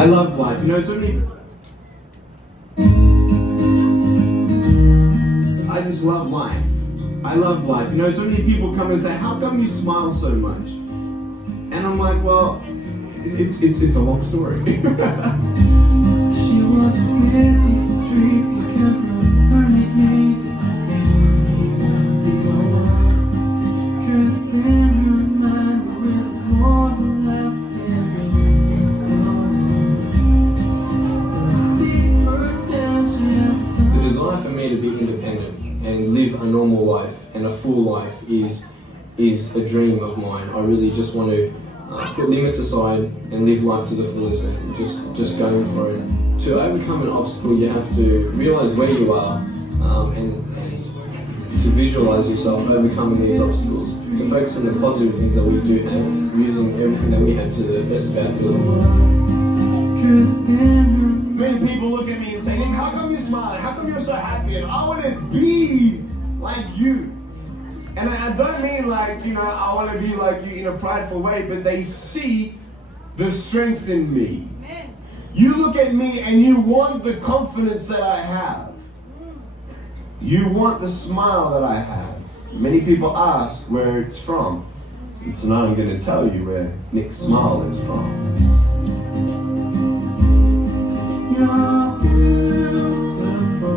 I love life. You know, so many... I just love life. I love life. You know, so many people come and say, how come you smile so much? And I'm like, well, it's a long story. She walks the busy streets looking for earnest needs. Cause in her mind there is more left in the soul. Deeper down she has The desire for me to be independent and live a normal life and a full life is a dream of mine. I really just want to put limits aside and live life to the fullest and just going for it. To overcome an obstacle, you have to realize where you are and to visualize yourself overcoming these obstacles. To focus on the positive things that we do have, using everything that we have to the best of our ability. Many people look at me and say, Nick, how come you smile? How come you're so happy? And I want to be like you. And I don't mean like, you know, I want to be like you in a prideful way, but they see the strength in me. Amen. You look at me and you want the confidence that I have. You want the smile that I have. Many people ask where it's from. And so now I'm going to tell you where Nick's smile is from. You're beautiful,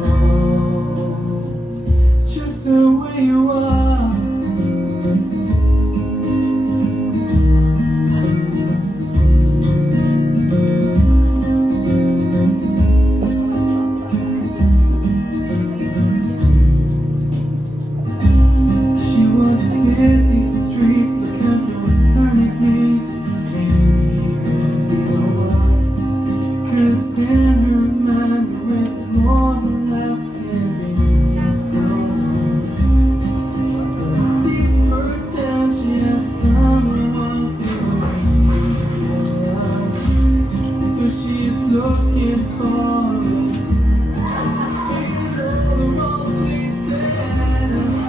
just the way you are. She walks the busy streets looking for earnest needs. Cause in her mind there is more left in the soul. Deeper down she has come one thing. So she is looking for the wrong places.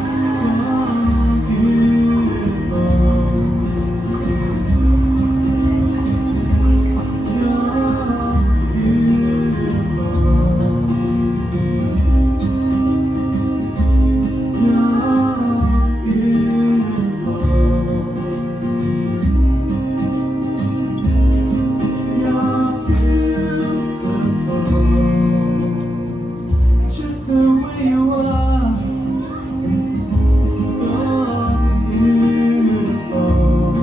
Just the way you are.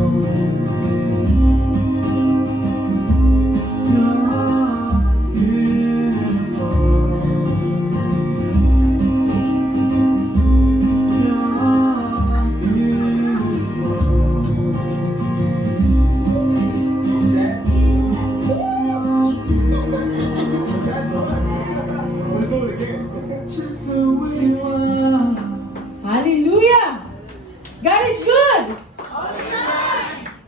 You're beautiful. You're beautiful. You're Let's do it again. just the way you are. Hallelujah! God is good!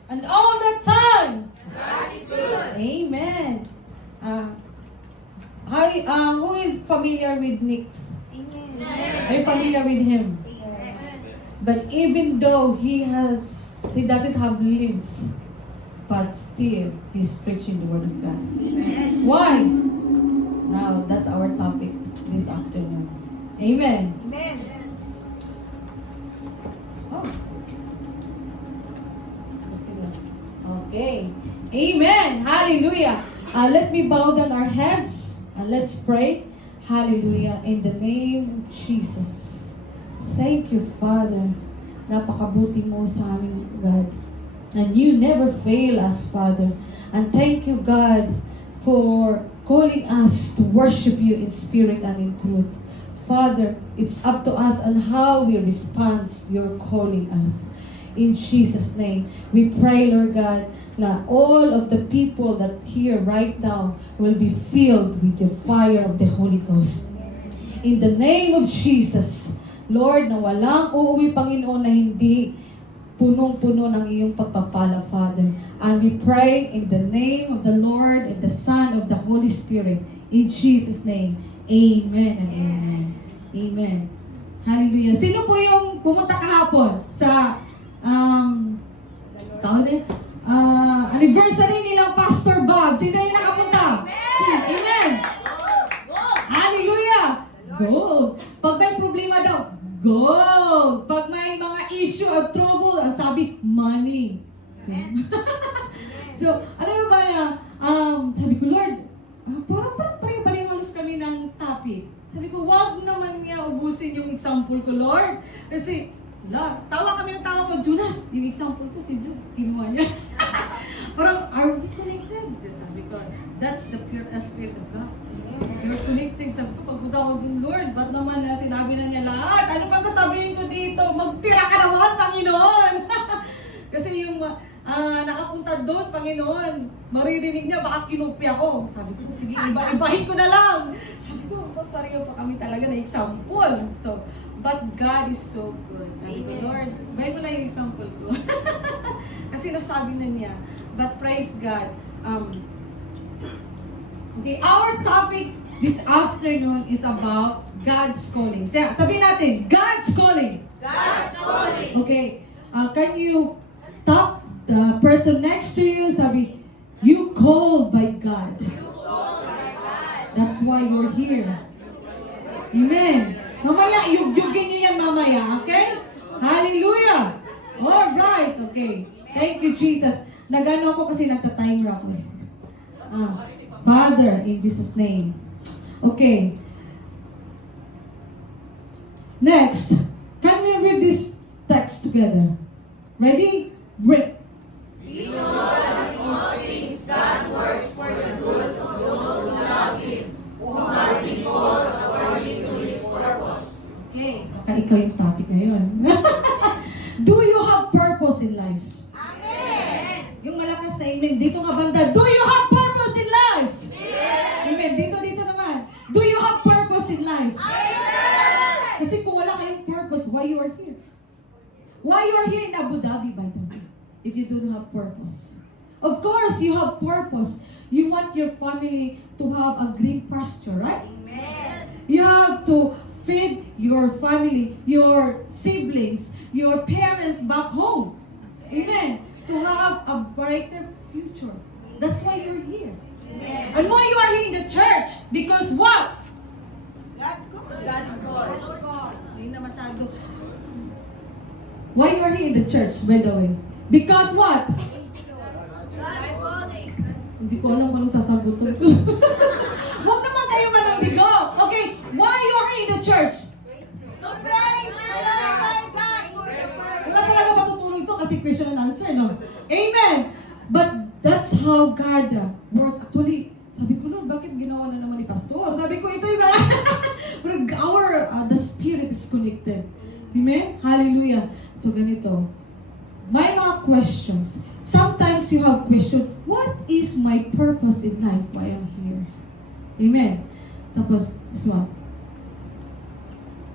And all the time! Amen. Who is familiar with Nick? Are you familiar with him? But even though he doesn't have limbs, but still he's preaching the word of God. Why? Now that's our topic this afternoon. Amen. Oh. Okay. Amen. Hallelujah. Let me bow down our heads and let's pray. Hallelujah. In the name of Jesus. Thank you, Father. Napakabuti mo sa amin, God. And you never fail us, Father. And thank you, God, for calling us to worship you in spirit and in truth. Father, it's up to us on how we respond you're calling us. In Jesus' name, we pray, Lord God, that all of the people that here right now will be filled with the fire of the Holy Ghost. In the name of Jesus, Lord, na walang uuwi, Panginoon, na hindi punong-puno ng iyong pagpapala, Father. And we pray in the name of the Lord and the Son of the Holy Spirit. In Jesus' name, amen and amen. Amen. Hallelujah. Sino po yung pumunta kahapon sa anniversary nilang Pastor Bob? Sino yung nakapunta? Amen. Hallelujah. Go. Pag may problema daw, go. Pag may mga issue or trouble, ang sabi, money. So, alam mo ba na, sabi ko, Lord, parang pareho halos kami ng topic. Sabi ko, wag naman niya ubusin yung example ko, Lord. Kasi, tawa kami ng tawa ko, Jonas, yung example ko si Jude, kinuha niya. Parang, are we connected? Sabi ko, that's the pure spirit of God. You're connected. Sabi ko, pagpunta ko dun, Lord, ba't naman na sinabi na niya lahat? Ano pa sasabihin ko dito? Magtira ka naman, Panginoon! Kasi yung nakapunta doon, Panginoon, maririnig niya, baka kinupya ko. Sabi ko, sige, ibahin ko na lang. Sabi ko, pareho pa kami talaga na example. So, but God is so good. Sabi ko, Lord, bahin mo lang yung example ko. Kasi nasabi na niya. But praise God. Okay, our topic this afternoon is about God's calling. Sabihin natin, God's calling. God's calling. Okay, can you tap the person next to you? Sabi, you called by God. You called by God. That's why you're here. Amen. Mamaya, yugyugin niyo yan mamaya, okay? Hallelujah! Alright, okay. Thank you, Jesus. Nagano ako kasi nagta-timer ako eh. Father, in Jesus' name. Okay. Next, can we read this text together? Ready? Read. We know that in all things God works for the good of those who love Him, who are being called according to His purpose. Okay. Baka ikaw yung topic ngayon. Do you have purpose in life? Amen. Yung malakas na amen. Dito ka banda. Do you have purpose in life? Amen. Amen. Dito naman. Do you have purpose in life? Amen. Kasi kung wala kayong purpose, why you are here? Why you are here in Abu Dhabi, by the way, if you don't have purpose? Of course, you have purpose. You want your family to have a green pasture, right? Amen. You have to feed your family, your siblings, your parents back home. Amen. To have a brighter future. That's why you're here. Amen. And why you are here in the church? Because what? God's call. God's call. Hindi na masyado. Why you are here in the church, by the way? Because what? God's calling. Hindi ko alam kung anong sasagutin ko. Huwag naman kayo manundigo. Okay, why you are here in the church? To praise the Lord my God for His purpose. Wala talaga matutulog to kasi question and answer, no? Amen! But that's how God works. Actually, sabi ko, Lord, bakit ginawa na naman ni Pastor? Sabi ko, ito yung the Spirit is connected. Amen? Hallelujah. So, ganito. May mga questions. Sometimes you have question, what is my purpose in life? Why I'm here? Amen? Tapos, this one.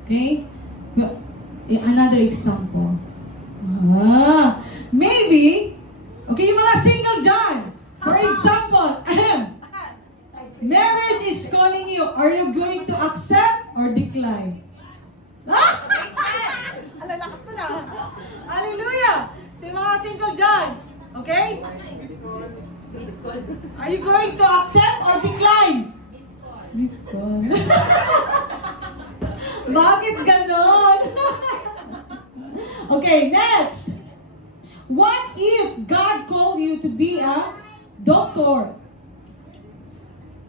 Okay? Well, another example. Maybe, okay, yung mga single dyan. For example, marriage is calling you. Are you going to accept or decline? Ang lakas to na. Hallelujah! Sa mga single dyan. Okay? Are you going to accept or decline? Miss call. Bakit ganon? Okay, next. What if God called you to be a doctor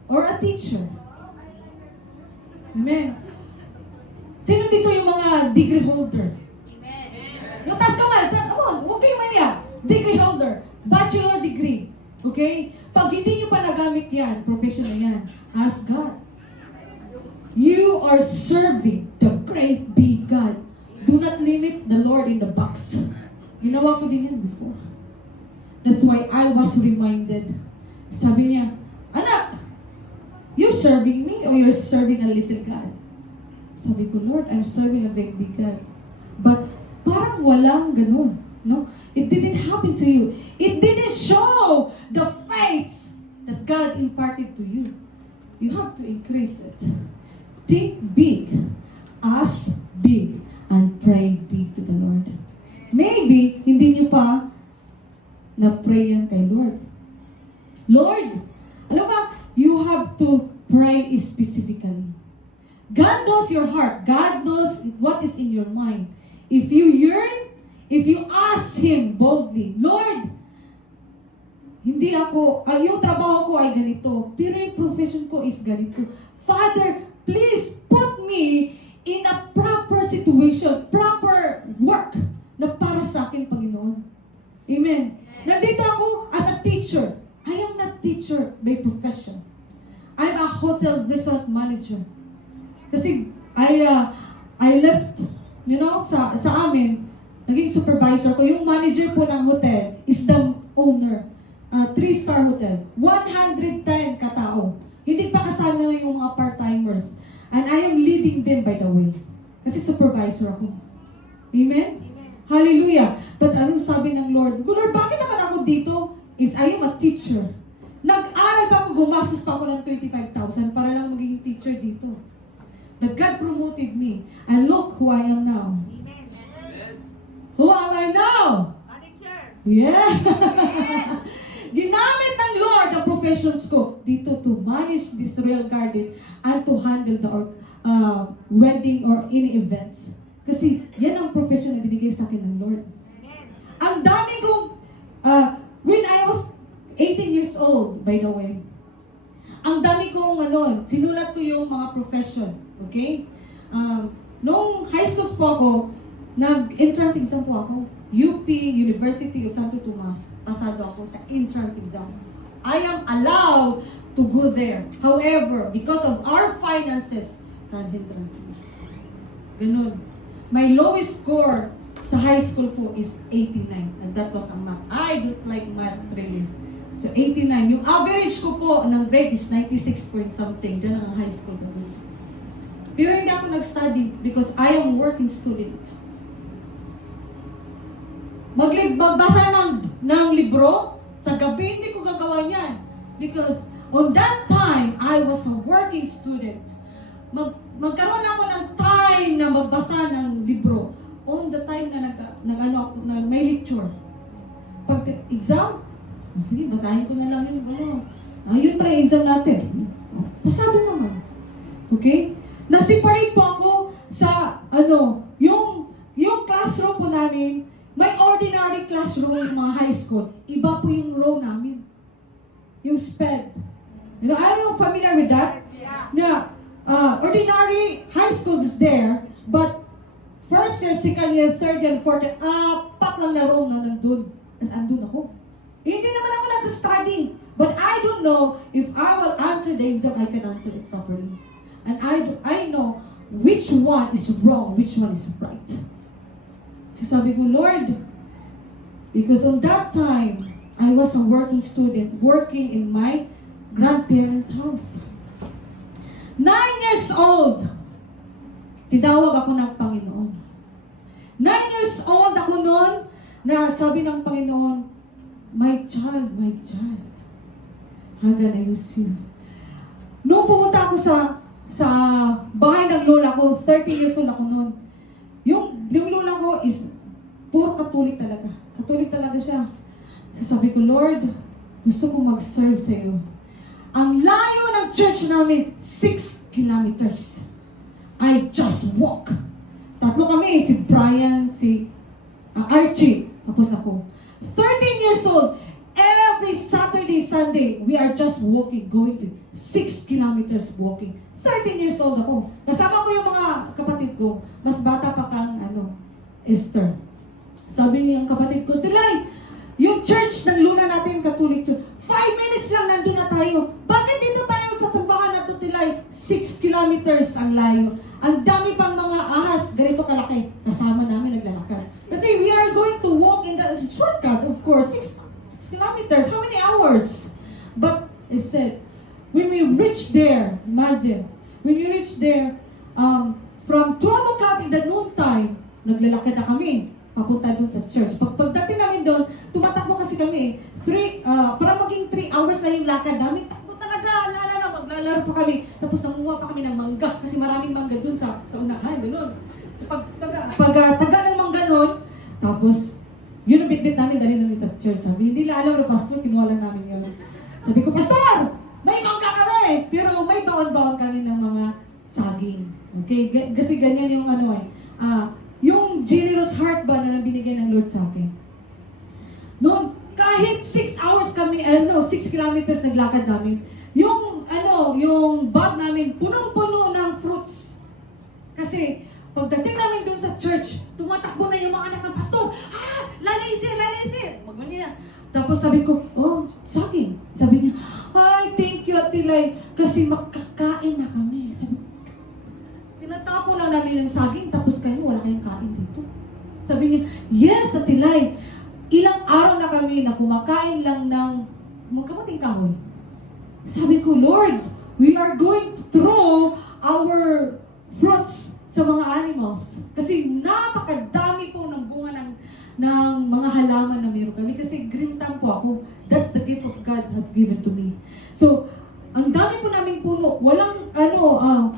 or a teacher? Amen. Sino dito yung mga degree holder? Amen. Yung taas kamay, come on, huwag kayo maya. Degree holder, bachelor degree. Okay? Pag hindi nyo pa nagamit yan, professional yan, ask God. You are serving the great big God. Do not limit the Lord in the box. Ginawa ko din yan before. That's why I was reminded. Sabi niya, anak, you're serving me or you're serving a little God? Sabi ko, Lord, I'm serving a great big God. But parang walang ganun. No? It didn't happen to you. It didn't show the faith that God imparted to you. You have to increase it. Think big, ask big, and pray big to the Lord. Maybe, hindi nyo pa na-pray yan kay Lord. Lord, alam ba, you have to God knows your heart. God knows what is in your mind. If you yearn, if you ask Him boldly, Lord, hindi ako, yung trabaho ko ay ganito, pero yung profession ko is ganito. Father, please put me in a proper situation, proper work na para sa akin, Panginoon. Amen. Nandito ako as a teacher. I am not teacher by profession. I'm a hotel resort manager. Kasi I left, sa amin, naging supervisor ko. Yung manager po ng hotel is the owner. 3-star hotel. 110 katao. Hindi pa kasama yung mga part-timers. And I am leading them, by the way. Kasi supervisor ako. Amen? Hallelujah. But anong sabi ng Lord? Lord, bakit naman ako dito? Is I am a teacher. Nag-aral pa ako, gumastos pa ako ng 25,000 para lang maging teacher dito. But God promoted me. And look who I am now. Who am I now? Yeah. Ginamit ng Lord ang professions ko dito to manage this royal garden and to handle the wedding or any events. Kasi yan ang profession na binigay sa akin ng Lord. Ang dami kong, when I was 18 years old, by the way, ang dami kong, sinulat ko yung mga profession. Okay? Noong high school po ako, nag-entrance exam po ako. UP, University of Santo Tomas. Pasado ako sa entrance exam. I am allowed to go there. However, because of our finances, can't entrance me. Ganun. My lowest score sa high school po is 89. And that was a math. I don't like math really. So 89. Yung average ko po ng grade is 96 point something. Diyan ang high school ko. Pero hindi ako nag-study because I am working student. Magbasa ng libro, sa gabi hindi ko gagawa yan. Because on that time, I was a working student. Magkaroon ako ng time na magbasa ng libro. On the time na may lecture. Pag exam, sige, basahin ko na lang yung yun pa yung exam natin. Pasado naman. Okay? Na-separate po ako sa, yung classroom po namin, may ordinary classroom yung mga high school. Iba po yung row namin. Yung SPED. Are you familiar with that? Na ordinary high schools is there, but first year, second year, third year, fourth year, apat lang na row na nandun. As andun ako. Hindi naman ako nasa study. But I don't know if I will answer the exam, I can answer it properly. And I know which one is wrong, which one is right. So sabi ko, Lord, because on that time, I was a working student, working in my grandparents' house. 9 years old, tinawag ako ng Panginoon. 9 years old ako noon, na sabi ng Panginoon, my child, I'm gonna use you. Noong pumunta ako sa bahay ng lola ko, 30 years old ako noon. Yung lola ko is puro Katolik talaga. Katolik talaga siya. So sabi ko, Lord, gusto ko mag-serve sa iyo. Ang layo ng church namin, 6 kilometers. I just walk. Tatlo kami, si Brian, si Archie, tapos ako. 13 years old, every Saturday, Sunday, we are just walking, going to 6 kilometers walking. 13 years old ako. Kasama ko yung mga kapatid ko. Mas bata pa kang, Esther. Sabi niya ang kapatid ko, Tilay, yung church ng luna natin, Catholic church, 5 minutes lang nandun na tayo. Bakit dito tayo sa tambakan na to, Tilay? 6 kilometers ang layo. Ang dami pang mga ahas, ganito kalaki. Kasama namin naglalakad. Kasi we are going to walk in the shortcut, of course. 6 kilometers. How many hours? But it said, when we reach there, imagine, when we reach there, from 12 o'clock in the noontime, naglalakad na kami, papunta doon sa church. Pagdating namin doon, tumatakbo kasi kami, para maging 3 hours na yung lakad namin, takbo talaga, maglalaro pa kami. Tapos nanguha pa kami ng mangga, kasi maraming mangga doon sa unahan, gano'n. So pagtaga ng mangga noon, tapos, yun ang bitbit namin, dali namin sa church. Sabi, hindi na alam na pastor, kinuha lang namin yun. Sabi ko, Pastor, may mangga kami! Pero may baon-baon kami ng mga saging. Okay? Kasi ganyan yung ano yung generous heart ba na binigay ng Lord sa akin. Noon, kahit 6 hours kami, 6 kilometers naglakad namin, yung bag namin, punong-puno ng fruits. Kasi, pagdating namin doon sa church, tumatakbo na yung mga anak ng pastor. Lalisir! Magano niya. Tapos sabi ko, saging. Sabi niya, ay, thank you, Ate Lai, kasi makakain na kami. Sabi ko, tinatapon na namin ng saging, tapos kayo, wala kayong kain dito. Sabi niya, yes, Ate Lai, ilang araw na kami na kumakain lang ng magkamating kahoy. Sabi ko, Lord, we are going to throw our fruits sa mga animals. Kasi napakadami po ng bunga ng mga halaman na meron kami. Kasi green thumb po ako. That's the gift of God has given to me. So, ang dami po naming puno. Walang,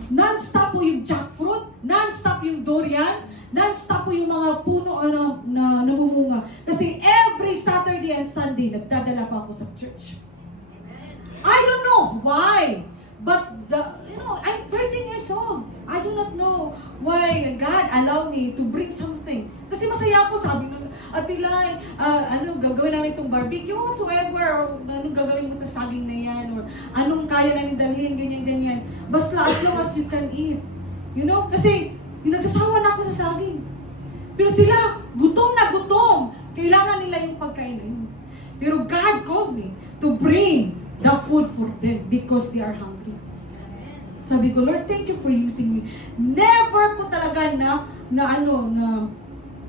non-stop po yung jackfruit, non-stop yung durian, non-stop po yung mga puno na namumunga. Kasi every Saturday and Sunday, nagdadala pa ako sa church. I don't know why, but I'm 13 years old. I do not know why God allowed me to bring something. Kasi masaya ako, sabi ng Ate Lai, gagawin namin itong barbecue, whatever, or anong gagawin mo sa saging na yan, or anong kaya namin dalhin, ganyan. Basta as long as you can eat. Kasi nagsasawa na ako sa saging. Pero sila, gutom na gutom. Kailangan nila yung pagkain na yun. Pero God called me to bring the food for them because they are hungry. Sabi ko, Lord, thank you for using me. Never po talaga na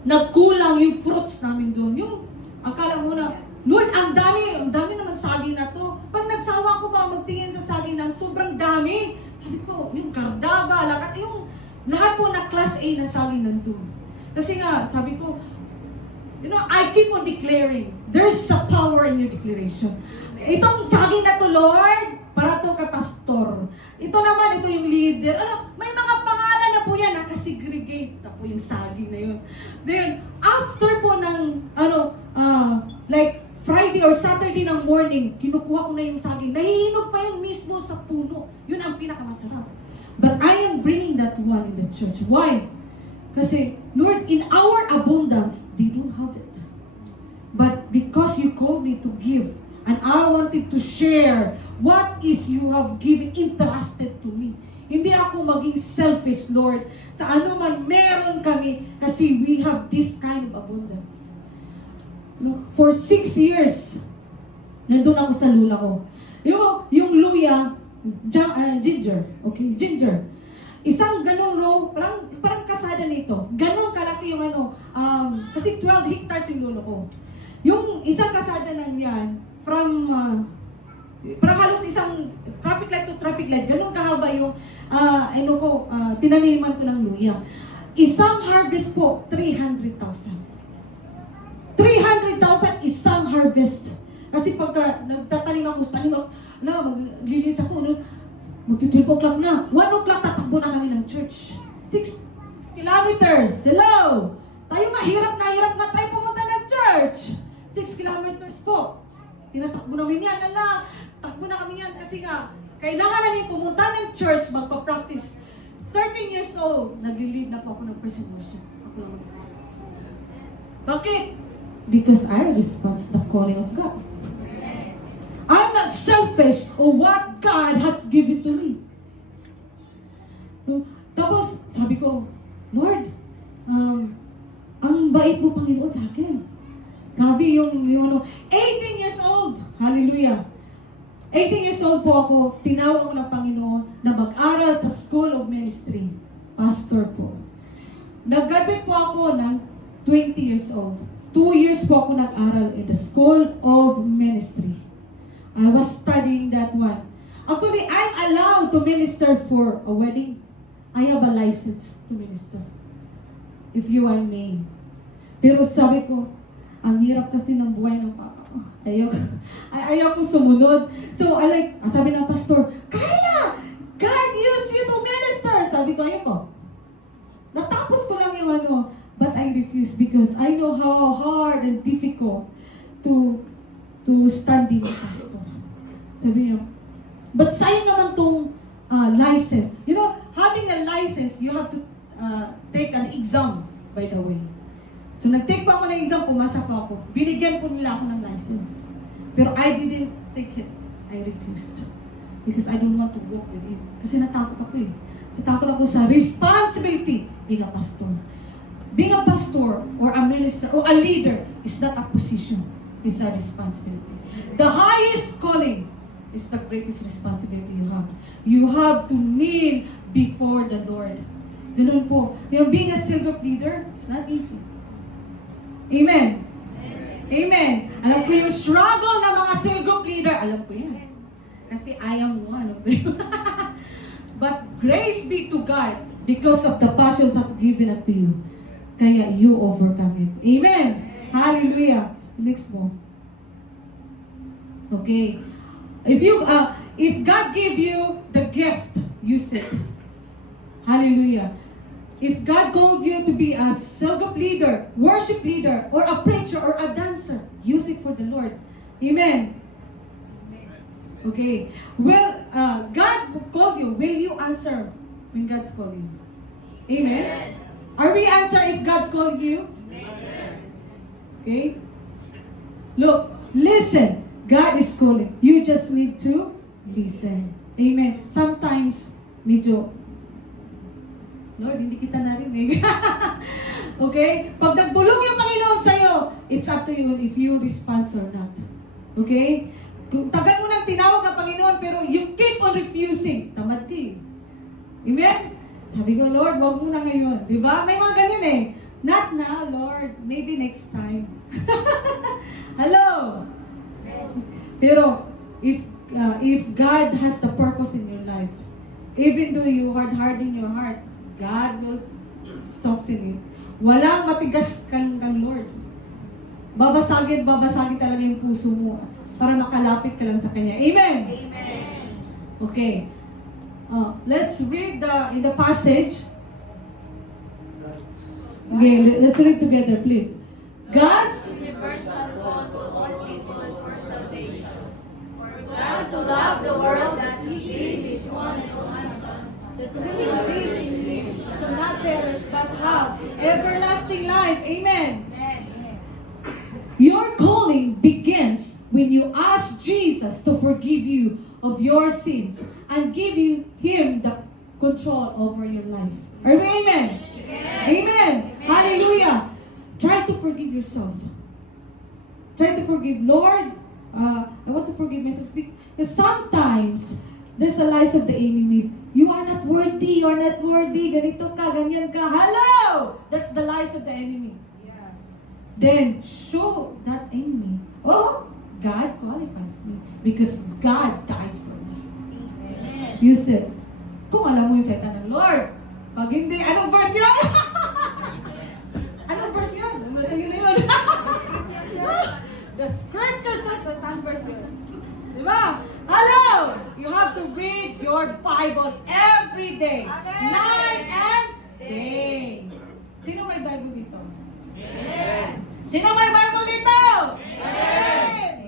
nagkulang yung fruits namin doon. Yung akala mo na, Lord, ang dami naman saging na to. Pag nagsawa ko ba magtingin sa saging na sobrang dami. Sabi ko, yung kardaba, lahat po na class A na saging nandun. Kasi nga, sabi ko, I keep on declaring, there's a power in your declaration. Itong saging na to, Lord, para to ka pastor. Ito naman, ito yung leader. May mga pangalan na po yan, nakasegregate na po yung saging na yun. Then, after po ng, like Friday or Saturday ng morning, kinukuha ko na yung saging. Nahihinog pa yun mismo sa puno. Yun ang pinakamasarap. But I am bringing that one in the church. Why? Kasi, Lord, in our abundance, they don't have it. But because you called me to give, and I wanted to share what is you have given entrusted to me. Hindi ako maging selfish, Lord, sa ano man meron kami kasi we have this kind of abundance. For 6 years, nandun ako sa lula ko. Yung luya, ginger, okay? Ginger. Isang ganong row, parang kasada nito. Ganon kalaki yung kasi 12 hectares yung lulo ko. Yung isang kasada na yan, from, parang halos isang traffic light to traffic light, ganun kahaba yung, tinaniman ko ng luya. Isang harvest po, 300,000. 300,000 isang harvest. Kasi pagka nagtatanim ako, maglilis ako, magti-12 o'clock na. 1 o'clock, tatakbo na kami ng church. 6 kilometers. Hello! Tayo mahirap na tayo pumunta ng church. 6 kilometers po. Tinatakbo namin yan. Takbo na kami yan kasi nga, kailangan namin pumunta ng church, magpa-practice. 13 years old, nag-lead na po ako ng praise and worship. Ako lang mag-isa. Bakit? Because I respond the calling of God. I'm not selfish of what God has given to me. Tapos, sabi ko, Lord, ang bait mo, Panginoon, sa akin. Grabe yung 18 years old. Hallelujah. 18 years old po ako, tinawag ko ng Panginoon na mag-aral sa School of Ministry. Pastor po. Nag-graduate po ako ng 20 years old. 2 years po ako nag-aral in the School of Ministry. I was studying that one. Actually, I'm allowed to minister for a wedding. I have a license to minister. If you and me. Pero sabi ko, ang hirap kasi ng buhay ng papa ko. Ayaw kong sumunod. So, sabi ng pastor, Carla, God use you to minister. Sabi ko, ayoko. Natapos ko lang yung but I refuse because I know how hard and difficult to stand being a pastor. Sabi niyo, but sayang naman tong license. Having a license license, you have to take an exam, by the way. So, nag-take pa ako ng exam, pumasa pa ako. Binigyan po nila ako ng license. Pero I didn't take it. I refused. Because I don't want to walk with it. Kasi natakot ako eh. Natakot ako sa responsibility being a pastor. Being a pastor or a minister or a leader is not a position. It's a responsibility. The highest calling is the greatest responsibility you have. You have to kneel before the Lord. Ganun po. Yung being a cell group leader, it's not easy. Amen. Amen. Alam ko yung struggle ng mga cell group leader. Alam ko yan. Kasi I am one of them. But grace be to God because of the passions has given up to you. Kaya you overcome it. Amen. Hallelujah. Next one. Okay. If God gave you the gift, use it. Hallelujah. If God called you to be a cell group leader, worship leader, or a preacher, or a dancer, use it for the Lord. Amen. Okay. Well, God called you. Will you answer when God's calling you? Amen. Are we answer if God's calling you? Okay. Look, listen. God is calling. You just need to listen. Amen. Sometimes, medyo, Lord, hindi kita narinig. Okay? Pag nagbulong yung Panginoon sa'yo, it's up to you if you respond or not. Okay? Kung tagal mo nang tinawag ng Panginoon, pero you keep on refusing, tamad ka eh. Amen? Sabi ko, Lord, wag mo na ngayon. Diba? May mga ganyan eh. Not now, Lord. Maybe next time. Hello? Pero, if God has the purpose in your life, even though you hard-harden your heart, God will soften it. Walang matigas kang Lord. Babasagin talaga yung puso mo para makalapit ka lang sa Kanya. Amen? Amen. Okay. Let's read in the passage. Okay, let's read together, please. God's Universal call to all people for salvation. For God so loved the world that He gave His one and only Son, that who believes in Him shall not perish but have everlasting life. Amen. Your calling begins when you ask Jesus to forgive you of your sins and give Him the control over your life. Are we amen? Amen. Hallelujah. Try to forgive yourself. Try to forgive. Lord, I want to forgive myself. Because sometimes, there's the lies of the enemies. You are not worthy. You are not worthy. Ganito ka, ganyan ka. Hello! That's the lies of the enemy. Then, show that enemy. Oh, God qualifies me. Because God dies for me. You said, kung alam mo yung salita ng Lord, pag hindi, anong verse yun? Anong verse yun? Masaya na yun. The scripture says that some verse yun. Diba? Hello! You have to read your Bible every day. Night and day. Sino may Bible dito? Sino may Bible dito?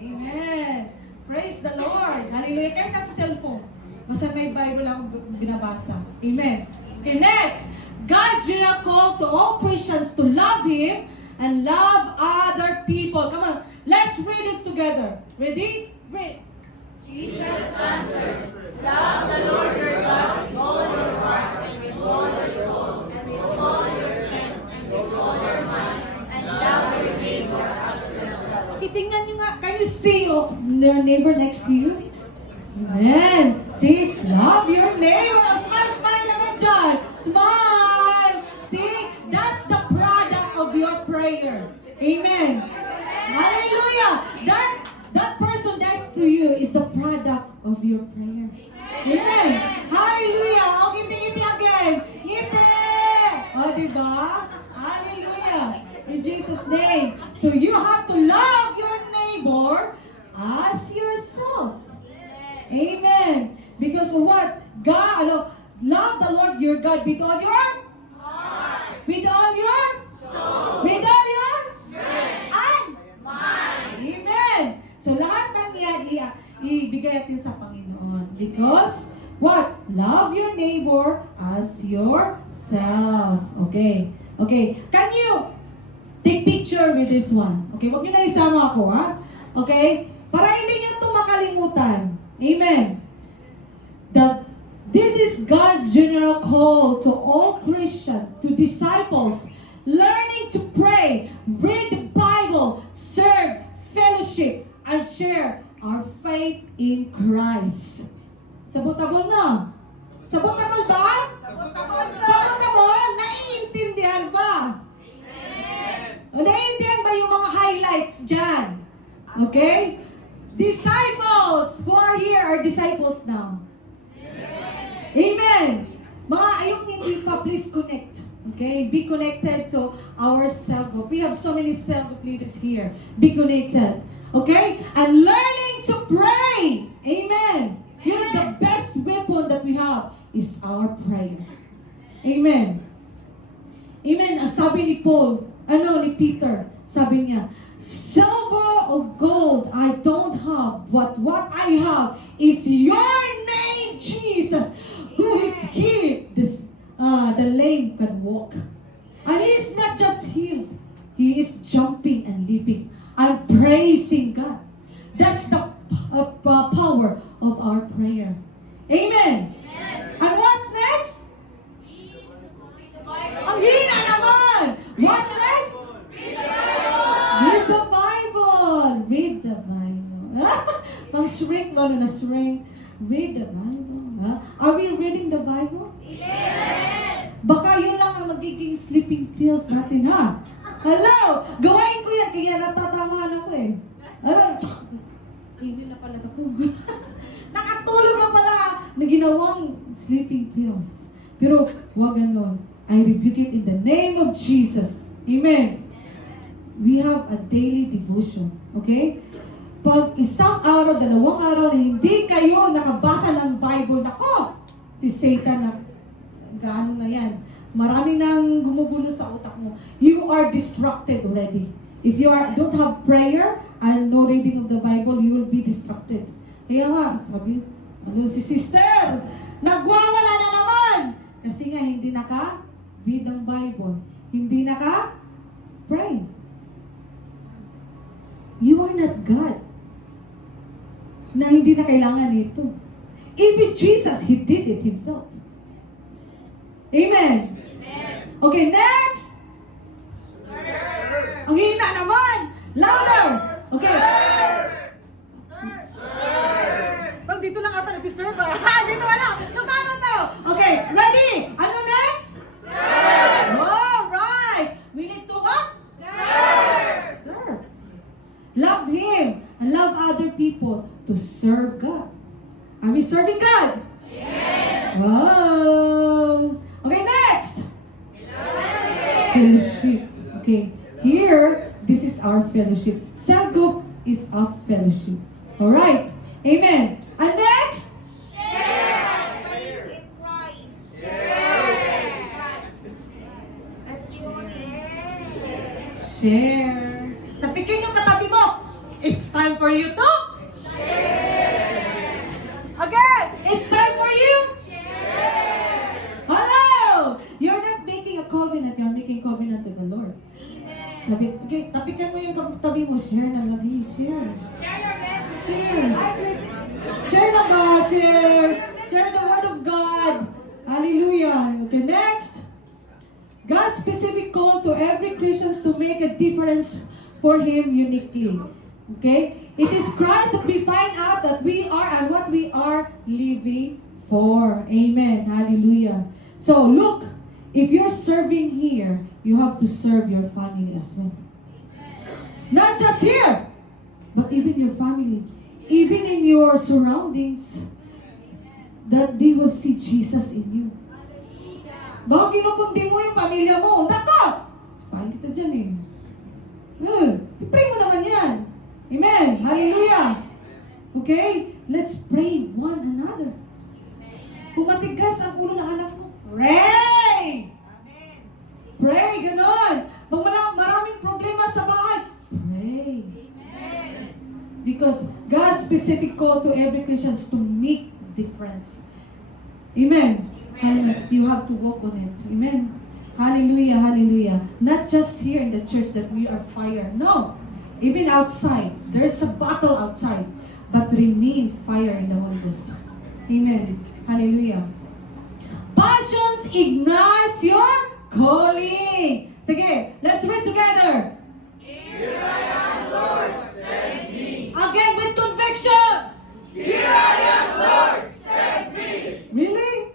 Amen. Praise the Lord. Hallelujah. Kahit sa cellphone, basta may Bible ako binabasa. Amen. Okay, next. God's general call to all Christians to love Him and love other people. Come on, let's read this together. Ready? Read. Jesus answered, love the Lord your God with all your heart and with all your soul and with all your strength and with all your mind, and love your neighbor as yourself. Okay, tingnan nyo nga. Can you see your neighbor next to you? Amen. See? Love your neighbor. Smile naman dyan. Smile. See? That's the product of your prayer. Amen. Hallelujah. That person next to you is the product of your prayer. Amen. Hallelujah. O, ngiti-ngiti again. Ngiti. O, diba? Hallelujah. In Jesus' name. So you have to love your neighbor as yourself. Amen. Because what? God, love the Lord your God with all your heart. With all your soul. With all your strength. And mind. Amen. So lahat ng yan, ibigay natin sa Panginoon. Because, what? love your neighbor as yourself. Okay. Okay. Can you take picture with this one? Okay, wag niyo na isama ako, ha? Okay? Para hindi niyo ito makalimutan. Amen. This is God's general call to all Christians, to disciples, learning to pray, read the Bible, serve, fellowship, and share our faith in Christ. Sabotable na? Sabotable ba? Sabotable? Naiintindihan ba? Naiintindihan ba yung mga highlights dyan? Okay? Disciples who are here are disciples now. Amen. Mga ayong hindi pa, please connect. Okay? Be connected to our cell group. We have so many cell group leaders here. Be connected. Okay? And learning to pray. Amen. Yun, the best weapon that we have is our prayer. Amen. Amen. Ang sabi ni Paul, ni Peter, sabi niya, silver or gold I don't have, but what I have is your name, Jesus, who is healed. The lame can walk. And he is not just healed, he is jumping and leaping and praising God. That's the power of our prayer. Amen. And what's next? Ang hina naman! What's next? Read the Bible. Read the Bible. Pang shrink, lalo na shrink. Read the Bible. Are we reading the Bible? Baka yun lang ang magiging sleeping pills natin, ha? Hello! Gawain ko yan, kaya natatamaan ako eh. Email na pala ako. Nakatulog na pala na ginawang sleeping pills. Pero huwag ganon. I rebuke it in the name of Jesus. Amen. We have a daily devotion. Okay? Pag isang araw, 2 araw na hindi kayo nakabasa ng Bible, nako! Si Satan na gaano na yan. Marami nang gumugulo sa utak mo. You are distracted already. If you don't have prayer and no reading of the Bible, you will be distracted. Kaya nga, sabi, si sister, nagwawala na naman! Kasi nga, hindi naka-read ng Bible. Hindi naka-pray. You are not God. Na hindi na kailangan ito. Even Jesus, He did it Himself. Amen. Okay, next! Ang hina naman! Louder! Okay. Pag dito lang ata nag-serve. Dito wala! Paano to? Okay, ready? Ano next? Alright! We need to what? Serve. Love Him and love other people to serve God. Are we serving God? Yes. Wow. Okay, next. Fellowship. Okay, here, this is our fellowship. Cell group is our fellowship. Alright. Amen. And next? Share faith in Christ. Share Christ. That's the only. Share. Tapikin yung katabi mo. It's time for you to share. Again, it's time for you. Share. Hello. You're not making a covenant. You're making covenant to the Lord. Amen. Sabi, okay, tapikan mo yung katabi mo. Share na lagi. Share. Share your message. Share. Share na ba? Share. Share the word of God. Hallelujah. Okay, next. God's specific call to every Christian to make a difference for Him uniquely. Okay? It is Christ that we find out that we are and what we are living for. Amen. Hallelujah. So, look, if you're serving here, you have to serve your family as well. Not just here, but even your family. Even in your surroundings, that they will see Jesus in you. Baka kinukundi mo yung pamilya mo. Nako! Paano kita dyan eh. Pray mo naman yan. Amen. Hallelujah. Okay? Let's pray one another. Kung matigas ang ulo ng anak mo, pray! Amen. Pray, ganon. Pag maraming problema sa bahay, pray. Amen. Because Because God's specific call to every Christian is to make a difference. Amen. Hallelujah. You have to walk on it. Amen. Hallelujah, hallelujah. Not just here in the church that we are fire. No. Even outside. There's a battle outside. But remain fire in the Holy Ghost. Amen. Hallelujah. Passions ignites your calling. Sige, let's read together. Here I am, Lord, send me. Again with conviction. Here I am, Lord, send me. Really?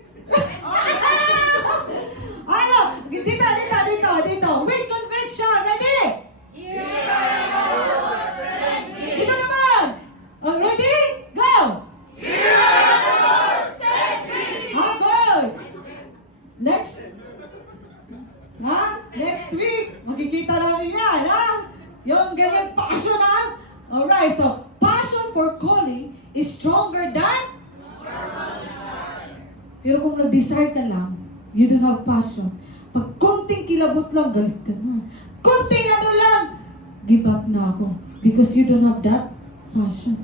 Ano? Dito. With conviction. Ready? Here I am, Lord, send me. Dito naman. Ready? Go. Here I am, Lord, send me. Okay. Next. Ha? Next week, makikita namin yan, ha? Yung ganyan passion, ha? Alright, so, passion for calling is stronger than? Pero kung nag-desire ka lang, you don't have passion. Pag konting kilabot lang, galit ka na. Konting ano lang, give up na ako. Because you don't have that passion.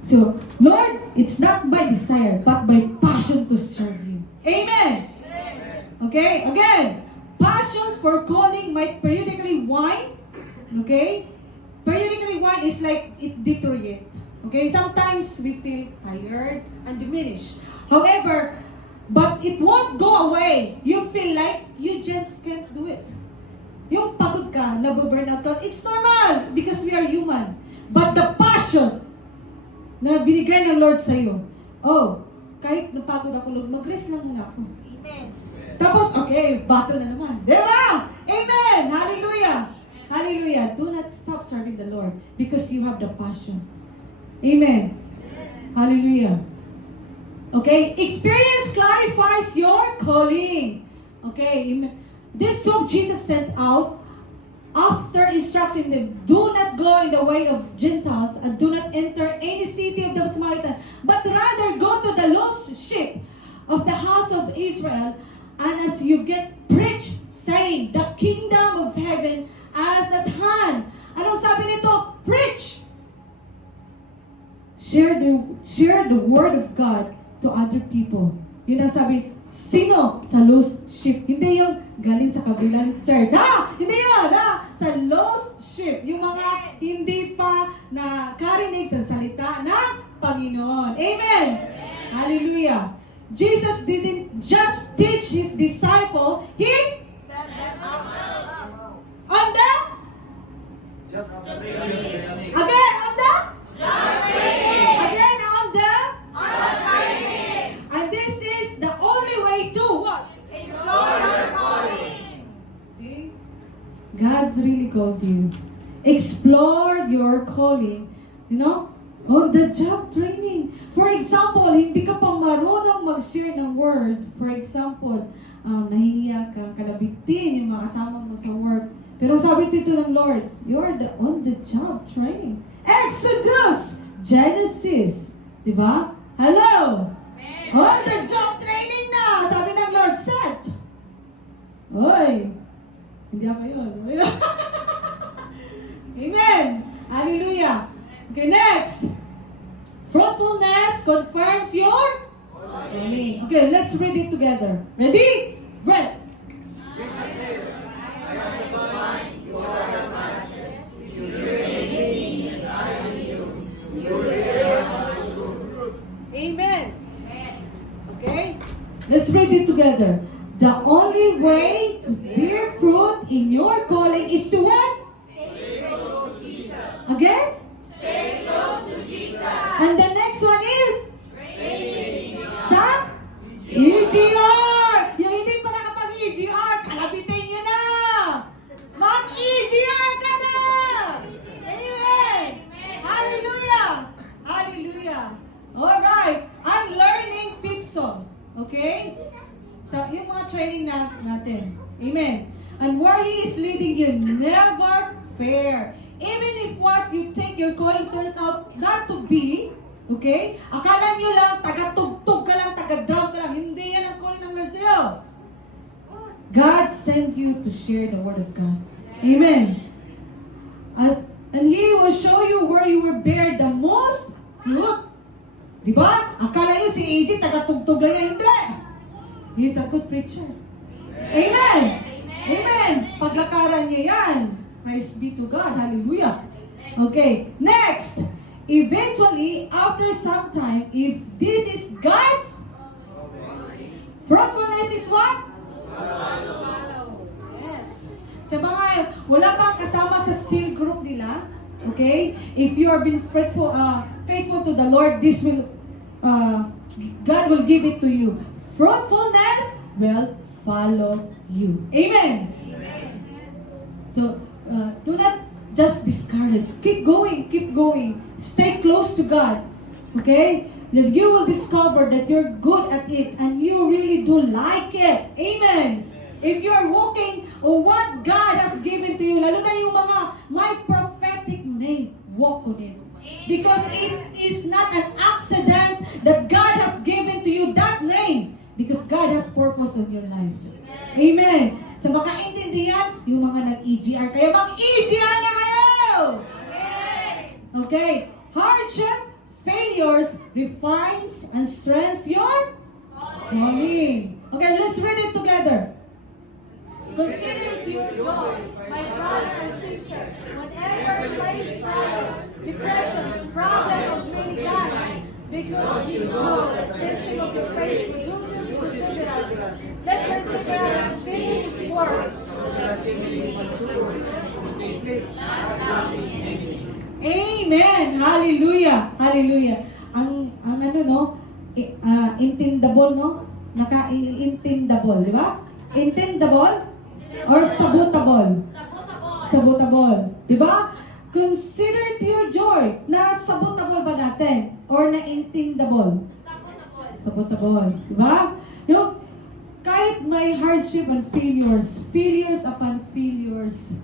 So, Lord, it's not by desire, but by passion to serve you. Amen! Okay, again, passions for calling might periodically wane. Okay? Periodically wane is like it deteriorate. Okay? Sometimes we feel tired and diminished. However, but it won't go away. You feel like you just can't do it. Yung pagod ka, nababurnout ka, it's normal because we are human. But the passion na binigay ng Lord sa'yo, oh, kahit napagod ako, Lord, mag-rest lang muna ako. Amen. Tapos, okay, battle na naman. Diba? Amen! Hallelujah! Hallelujah! Do not stop serving the Lord because you have the passion. Amen! Hallelujah! Okay? Experience clarifies your calling. Okay? This whom Jesus sent out after instructing them, do not go in the way of Gentiles and do not enter any city of the Samaritans, but rather go to the lost sheep of the house of Israel. And as you get preach, saying, the kingdom of heaven as at hand. Anong sabi nito? Preach! Share the word of God to other people. Yun ang sabi, sino sa lost sheep? Hindi yung galing sa kabilang church. Ha? Hindi yun, ha? Sa lost sheep. Yung mga hindi pa nakarinig sa salita ng Panginoon. Amen! Hallelujah! Jesus didn't just teach his disciple, he on the again on the again on the and this is the only way to what? Explore your calling. See? God's really called you. Explore your calling. You know? On the job training. For example, hindi ka pa marunong mag-share ng word. For example, nahihiya ka, kalabitin yung mga kasama mo sa work. Pero sabi dito ng Lord, you're the on-the-job training. Exodus! Genesis! Diba? Hello! On-the-job training na! Sabi ng Lord, set! Oy! Hindi ako yun. Amen! Hallelujah! Okay, next. Fruitfulness confirms your calling. Okay, let's read it together. Ready? Read. Amen. Okay? Let's read it together. The only way to bear fruit in your calling is to what? Again? Stay close to Jesus. And the next one is? Sa? EGR! Yung hindi pa nakapag-EGR, kalabitin nyo na! Mag-EGR ka na! Amen! Hallelujah! Hallelujah! Alright, I'm learning Pipson. Okay? So, yung mga training natin. Amen. And where He is leading you, never fear. Even if what you think your calling turns out not to be, okay? Akala nyo lang, taga-tugtog ka lang, taga-drum ka lang. Hindi yan ang calling ng Lord sa'yo. God sent you to share the Word of God. Amen. And He will show you where you will bear the most fruit. Di ba? Akala nyo si AJ taga-tugtog lang yan. Hindi. He's a good preacher. Amen. Amen. Paglakaran niya yan. Praise be to God. Hallelujah. Okay. Next. Eventually, after some time, if this is God's fruitfulness is what? Yes. Sa mga wala kang kasama sa seal group nila, okay? If you are being faithful to the Lord, this will God will give it to you. Fruitfulness will follow you. Amen. So do not just discourage. Keep going, keep going. Stay close to God. Okay? Then you will discover that you're good at it and you really do like it. Amen. If you are walking on what God has given to you, lalo na yung mga my prophetic name, walk on it. Because it is not an accident that God has given to you that name. Because God has purpose on your life. Amen. So makaintindihan, yung mga nag-EGR kayo, mag-EGR na kayo! Okay. Hardship, failures, refines, and strengthens your calling. Okay, let's read it together. Consider pure joy, my brothers and sisters, whenever you face trials, depression, problems of many kinds, because you know that testing of your faith produces perseverance. Let perseverance finish its work, so that you may be mature and complete, not lacking anything. Amen! Hallelujah! Hallelujah! Ang ano no, intendable no? Intendable, di ba? Intendable or sabotable? Sabotable. Di ba? Consider it pure joy. Na sabotable ba natin? Or na intendable? Sabotable. Di ba? Yung kahit may hardship and failures upon failures,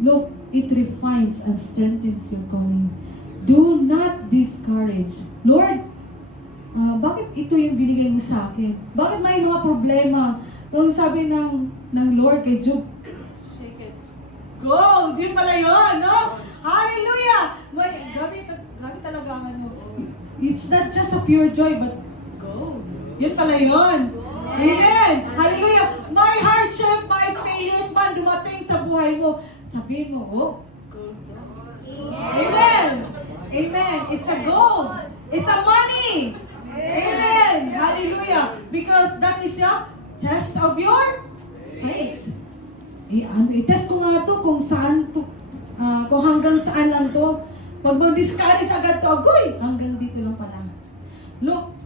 look, it refines and strengthens your calling. Do not discourage. Lord, bakit ito yung binigay mo sa akin? Bakit may mga problema? Nung sabi ng Lord kay Job, shake it. Go! Yun pala yun, no? Hallelujah! Grabe talaga ang ano. It's not just a pure joy, but go. Yun pala yun. Amen! Hallelujah! My hardship, my failures man dumating sa buhay mo. Sabihin mo, oh, gold. Amen! Amen! It's a gold. It's a money. Amen! Hallelujah! Because that is your test of your faith. I-test ko nga to kung saan to, kung hanggang saan lang to. Pag mag-discourage agad to, agoy, hanggang dito lang pala. Look,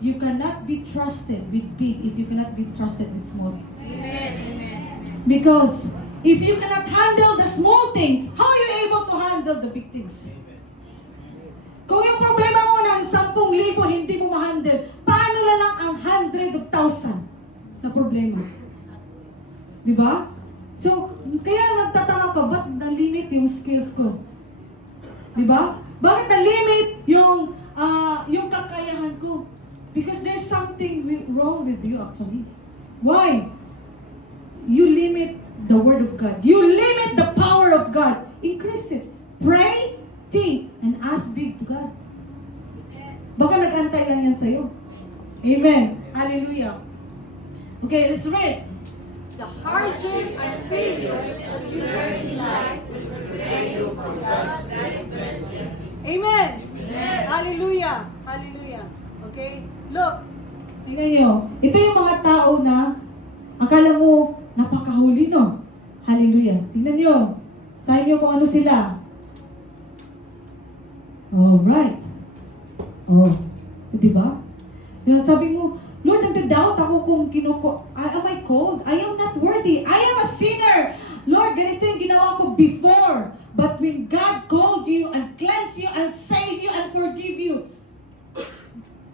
you cannot be trusted with big if you cannot be trusted with small. Amen. Because if you cannot handle the small things, how are you able to handle the big things? Kung yung problema mo ng 10,000 hindi mo ma-handle, paano na lang ang 100,000 na problema? Di ba? So, kaya nagtataka ka, ba't na-limit yung skills ko? Di ba? Bakit na-limit yung kakayahan ko? Because there's something wrong with you actually. Why? You limit the Word of God. You limit the power of God. Increase it. Pray, think, and ask big to God. Baka nag-antay lang yan sa'yo. Amen. Hallelujah. Okay, let's read. The hardship and failures that you learn in life will prepare you for God's great blessing. Amen. Hallelujah. Hallelujah. Okay? Look. Tingnan nyo. Ito yung mga tao na akala mo napakahuli, no? Hallelujah. Tingnan nyo. Sa inyo kung ano sila. Alright. Oh. Diba? Sabi mo, Lord, nagda-doubt ako kung am I called? I am not worthy. I am a sinner. Lord, ganito yung ginawa ko before. But when God called you and cleansed you and saved you and forgive you,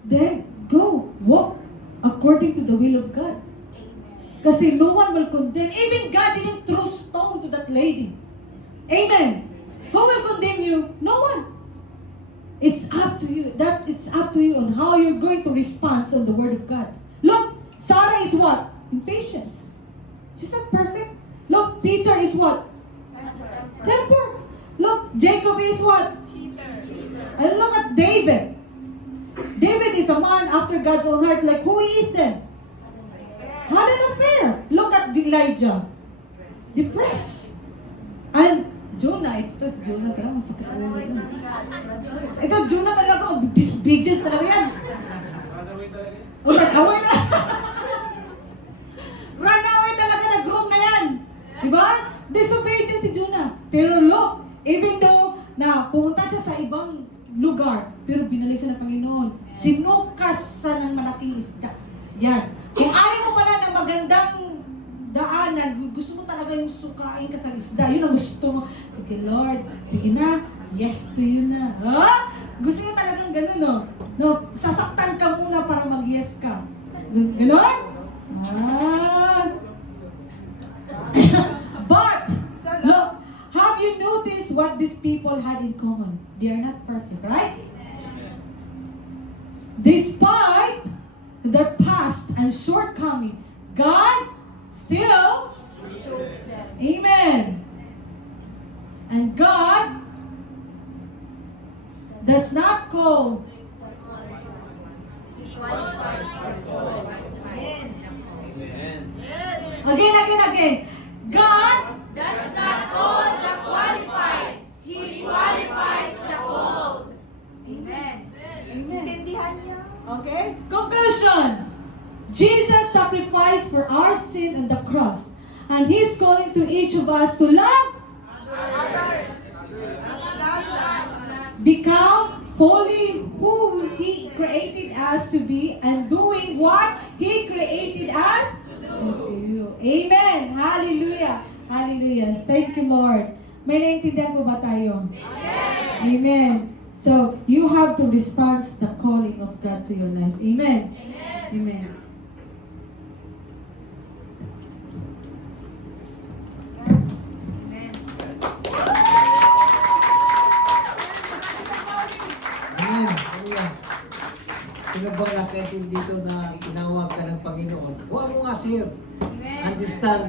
then go, walk according to the will of God. Kasi no one will condemn. Even God didn't throw stone to that lady. Amen. Who will condemn you? No one. It's up to you. It's up to you on how you're going to respond on the word of God. Look, Sarah is what? Impatience. She's not perfect. Look, Peter is what? Temper. Look, Jacob is what? Cheater. And look at David. David is a man after God's own heart. Like, who is then? Had an affair. Look at Elijah. Depressed. And Jonah, ito si Jonah, pero masakit ang ulo dyan. Ito, Jonah talaga, disobedience talaga yan. O, run away na. Run away talaga, nag-groom na yan. Diba? Disobedience si Jonah. Pero look, even though na pumunta siya sa ibang lugar, pero binalik siya ng Panginoon. Sinukas siya ng malaking isda. Yan. Kung ayaw mo pala ng magandang daanan, gusto mo talaga yung sukain ka sa isda, yun ang gusto mo. Okay, Lord, sige na, yes to you na. Ha? Gusto mo talagang ganun, no? No, sasaktan ka muna para mag-yes ka. Ganon? But, look, have you noticed what these people had in common? They are not perfect, right? Despite their past and shortcoming, God still Choose them. Amen. And God does not call. He qualifies the call. Again. God Does not call the qualifies. He qualifies the called. Amen. Amen. Intindihan niya. Okay? Conclusion. Jesus sacrificed for our sin on the cross. And He's calling to each of us to love, Others. Love us. become fully who He created us to be, and doing what He created us to do. Amen. Hallelujah. Hallelujah. Thank you, Lord. May naintindihan po ba tayo? Amen. So, you have to respond the calling of God to your life. Amen. Amen. Amen. Hallelujah. Sino bang nakaitin dito na itinawag ka ng Panginoon? Huwag mo nga, sir. Understand